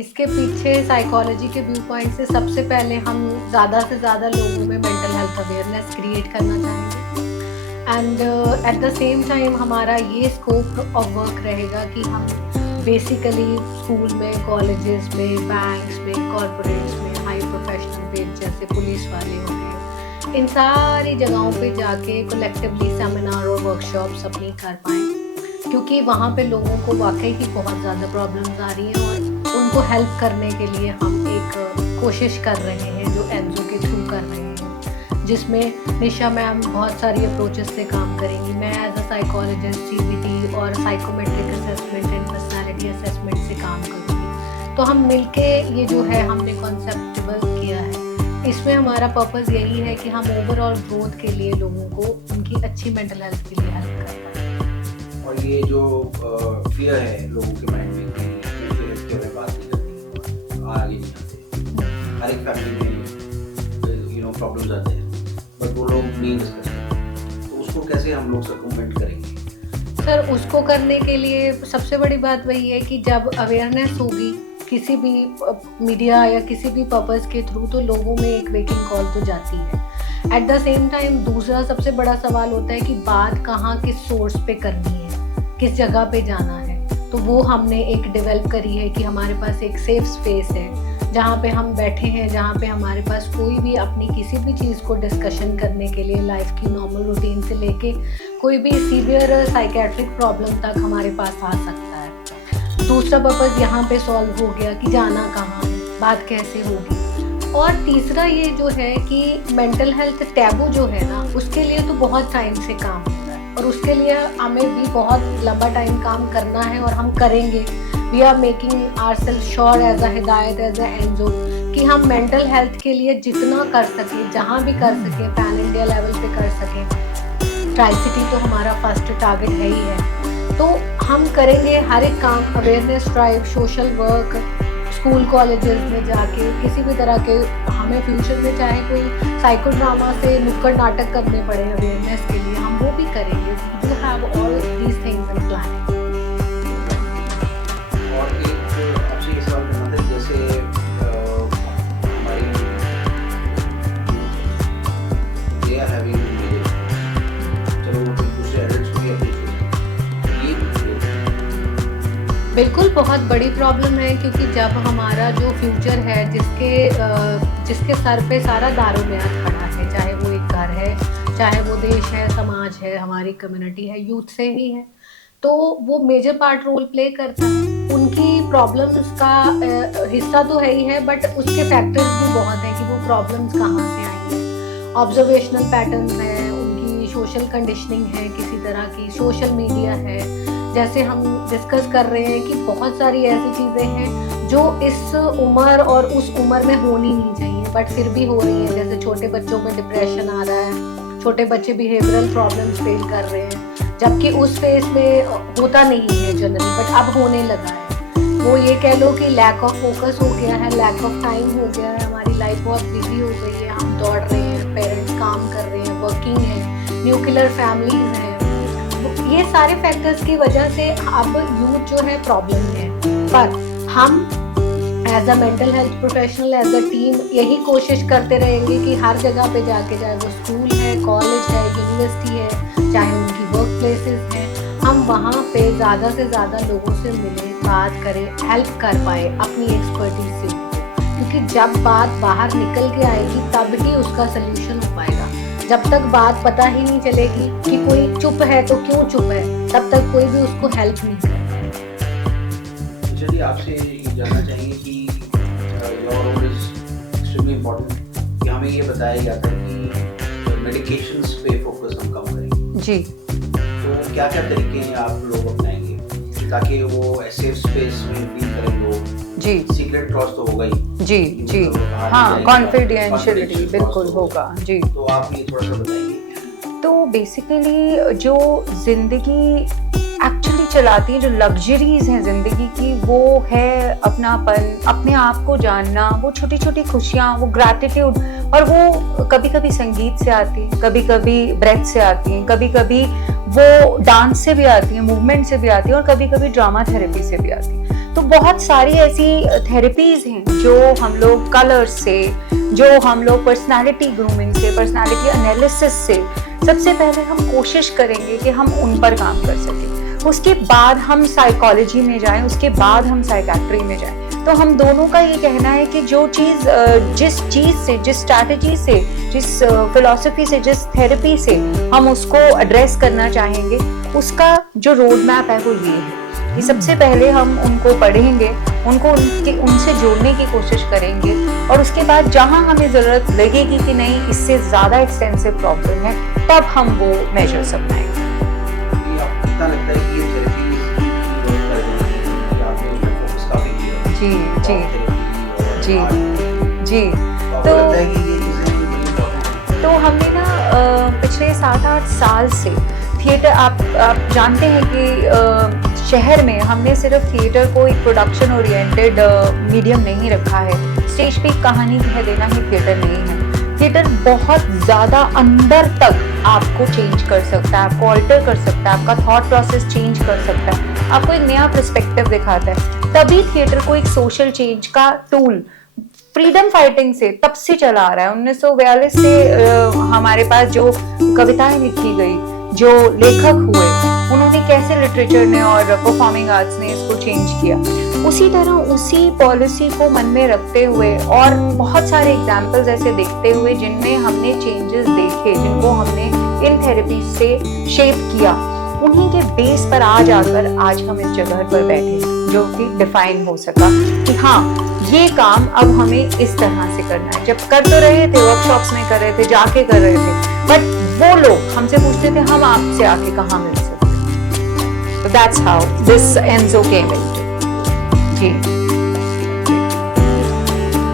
इसके पीछे साइकोलॉजी के व्यू पॉइंट से सबसे पहले हम ज़्यादा से ज़्यादा लोगों में मेंटल हेल्थ अवेयरनेस क्रिएट करना चाहेंगे। And at the same time हमारा ये स्कोप ऑफ वर्क रहेगा कि हम बेसिकली स्कूल में, कॉलेजेस में, बैंक्स में, कॉरपोरेट्स में, हाई प्रोफेशनल पे जैसे पुलिस वाले हो गए, इन सारी जगहों पे जाके कलेक्टिवली सेमिनार और वर्कशॉप्स अपनी कर पाएँ, क्योंकि वहाँ पे लोगों को वाकई की बहुत ज़्यादा प्रॉब्लम्स आ रही हैं और उनको हेल्प करने के लिए हम एक कोशिश कर रहे हैं जो एनजीओ के थ्रू कर रहे हैं, जिसमें निशा मैम बहुत सारी अप्रोचेस से काम करेंगी। मैं एज अ साइकोलॉजिस्ट सीबीटी और psychometric assessment and personality assessment से काम करूँगी। तो हम मिलके ये जो है हमने कॉन्सेप्ट डेवलप किया है। इसमें हमारा पर्पस यही है कि हम ओवरऑल ग्रोथ के लिए लोगों को उनकी अच्छी मेंटल हेल्थ के लिए हेल्प कर पाएँ। और ये जो फियर है लोगों के माइंड में कि मेंटल हेल्थ के बारे में बात नहीं करती, आगे नहीं आते, हर एक फैमिली में प्रॉब्लम्स आते हैं बट वो लोग नहीं डिस्कस करते, तो उसको कैसे हम लोग सर्कुमेंट करेंगे? सर, उसको करने के लिए सबसे बड़ी बात वही है कि जब अवेयरनेस होगी किसी भी मीडिया या किसी भी पर्पस के थ्रू, तो लोगों में एक वेकिंग कॉल तो जाती है। एट द सेम टाइम दूसरा सबसे बड़ा सवाल होता है कि बात कहाँ, किस सोर्स पे करनी है, किस जगह पे जाना है। तो वो हमने एक डेवलप करी है कि हमारे पास एक सेफ स्पेस है जहाँ पे हम बैठे हैं, जहाँ पे हमारे पास कोई भी अपनी किसी भी चीज़ को डिस्कशन करने के लिए, लाइफ की नॉर्मल रूटीन से लेके कोई भी सीवियर साइकेट्रिक प्रॉब्लम तक हमारे पास आ सकता है। दूसरा पर्पस यहाँ पे सॉल्व हो गया कि जाना कहाँ है, बात कैसे होगी। और तीसरा ये जो है कि मेंटल हेल्थ टैबू जो है ना, उसके लिए तो बहुत टाइम से काम हो रहा है और उसके लिए हमें भी बहुत लंबा टाइम काम करना है और हम करेंगे। We are making ourself sure as a हिदायत, एज अ एनजीओ, कि हम मेंटल हेल्थ के लिए जितना कर सकें, जहाँ भी कर सकें, पैन इंडिया लेवल पे कर सकें। ट्राई सिटी तो हमारा फर्स्ट टारगेट है ही है, तो हम करेंगे हर एक काम, awareness drive, social work, school colleges में जाके किसी भी तरह के, हमें फ्यूचर में चाहे कोई साइको ड्रामा से नुक्कड़ नाटक करने पड़े अवेयरनेस के लिए, हम वो भी करेंगे। We have all these things in plan. और एक आपसे ये सवाल करना था, जैसे हमारी दे आर हैविंग, चलो वो दूसरे एडल्ट्स को भी अपनी बिल्कुल बहुत बड़ी प्रॉब्लम है, क्योंकि जब हमारा जो फ्यूचर है, जिसके सर पे सारा दारोमदार खड़ा है, चाहे वो एक घर है, चाहे वो देश है, समाज है, हमारी कम्युनिटी है, यूथ से ही है, तो वो मेजर पार्ट रोल प्ले करता है। उनकी प्रॉब्लम्स का हिस्सा तो है ही है, बट उसके फैक्टर्स भी बहुत हैं कि वो प्रॉब्लम्स कहाँ से आई हैं। ऑब्जर्वेशनल पैटर्न्स हैं, उनकी सोशल कंडीशनिंग है, किसी तरह की सोशल मीडिया है, जैसे हम डिस्कस कर रहे हैं कि बहुत सारी ऐसी चीज़ें हैं जो इस उम्र और उस उम्र में होनी नहीं चाहिए बट फिर भी हो रही हैं। जैसे छोटे बच्चों में डिप्रेशन आ रहा है, छोटे बच्चे बिहेवियरल प्रॉब्लम्स फेस कर रहे हैं, जबकि उस फेस में होता नहीं है जनरली, बट अब होने लगा है। वो ये कह लो कि लैक ऑफ फोकस हो गया है, लैक ऑफ टाइम हो गया है, हमारी लाइफ बहुत बिजी हो गई है, हम दौड़ रहे हैं, पेरेंट्स काम कर रहे हैं, वर्किंग है, न्यूक्लियर फैमिलीज हैं। ये सारे फैक्टर्स की वजह से अब यूथ जो है प्रॉब्लम है, पर हम as a mental health professional, as a team यही कोशिश करते रहेंगे कि हर जगह पे जाके, चाहे वो स्कूल है, कॉलेज है, यूनिवर्सिटी है, चाहे उनकी वर्क प्लेसेस हैं, हम वहाँ पे ज़्यादा से ज़्यादा लोगों से मिलें, बात करें, हेल्प कर पाए अपनी एक्सपर्टीज से, क्योंकि जब बात बाहर निकल के आएगी तब ही उसका सल्यूशन हो पाएगा। जब तक बात पता ही नहीं चलेगी कि कोई चुप है तो क्यों चुप है, तब तक कोई भी उसको हेल्प नहीं करेगा। चलिए, आपसे ये जानना चाहेंगे कि your role is extremely important, कि हमें ये बताया जाता है कि मेडिकेशंस पे फोकस हम कम करेंगे जी। तो क्या क्या तरीके हैं आप लोग अपनाएंगे ताकि वो सेफ स्पेस में फील करें लोग? जी, सीक्रेट क्रॉस तो होगा ही जी जी, हाँ, कॉन्फिडेंशियलिटी बिल्कुल होगा जी। तो आप ये थोड़ा सा बताइए। तो बेसिकली जो जिंदगी एक्चुअली चलाती है, जो लग्जरीज हैं जिंदगी की, वो है अपनापन, अपने आप को जानना, वो छोटी छोटी खुशियाँ, वो ग्रैटिट्यूड, और वो कभी कभी संगीत से आती है, कभी कभी ब्रेथ से आती हैं, कभी कभी वो डांस से भी आती है, मूवमेंट से भी आती है, और कभी कभी ड्रामा थेरेपी से भी आती है। तो तो बहुत सारी ऐसी थेरेपीज हैं जो हम लोग कलर्स से, जो हम लोग पर्सनालिटी ग्रूमिंग से, पर्सनालिटी एनालिसिस से, सबसे पहले हम कोशिश करेंगे कि हम उन पर काम कर सकें। उसके बाद हम साइकोलॉजी में जाएं, उसके बाद हम साइकेट्री में जाएं। तो हम दोनों का ये कहना है कि जो चीज़ जिस चीज़ से, जिस स्ट्रैटेजी से, जिस फिलॉसफी से, जिस थेरेपी से हम उसको एड्रेस करना चाहेंगे, उसका जो रोड मैप है वो ये है कि सबसे पहले हम उनको पढ़ेंगे, उनको उनसे जोड़ने की कोशिश करेंगे, और उसके बाद जहां हमें ज़रूरत लगेगी कि नहीं इससे ज़्यादा एक्सटेंसिव प्रॉब्लम है, तब हम वो मेजर्स अपनाएंगे। कितना लगता है कि ये थेरेपी जी जी जी जी। तो हमने ना पिछले 7-8 साल से थिएटर, आप जानते हैं कि शहर में हमने सिर्फ थिएटर को एक प्रोडक्शन ओरिएंटेड मीडियम नहीं रखा है। स्टेज पे एक कहानी कह देना ही थिएटर नहीं है। थिएटर बहुत ज़्यादा अंदर तक आपको चेंज कर सकता है, आपको ऑल्टर कर सकता है, आपका थॉट प्रोसेस चेंज कर सकता है, आपको एक नया पर्सपेक्टिव दिखाता है। तभी थिएटर को एक सोशल चेंज का टूल फ्रीडम फाइटिंग से तब से चला आ रहा है। 1942 से हमारे पास जो कविताएं लिखी गई, जो लेखक हुए, उन्होंने कैसे लिटरेचर ने और परफॉर्मिंग आर्ट्स ने इसको चेंज किया, उसी तरह उसी पॉलिसी को मन में रखते हुए और बहुत सारे एग्जाम्पल्स ऐसे देखते हुए जिनमें हमने चेंजेस देखे, जिनको हमने इन थेरेपी से शेप किया, उन्हीं के बेस पर आज आकर आज हम इस जगह पर बैठे, जो कि डिफाइन हो सका कि हाँ ये काम अब हमें इस तरह से करना है। जब कर तो रहे थे, वर्कशॉप्स में कर रहे थे, जाके कर रहे थे, बट वो लोग हमसे पूछते थे हम आपसे आके कहाँ मिल सकते। So that's how this Enzo came into. Ji.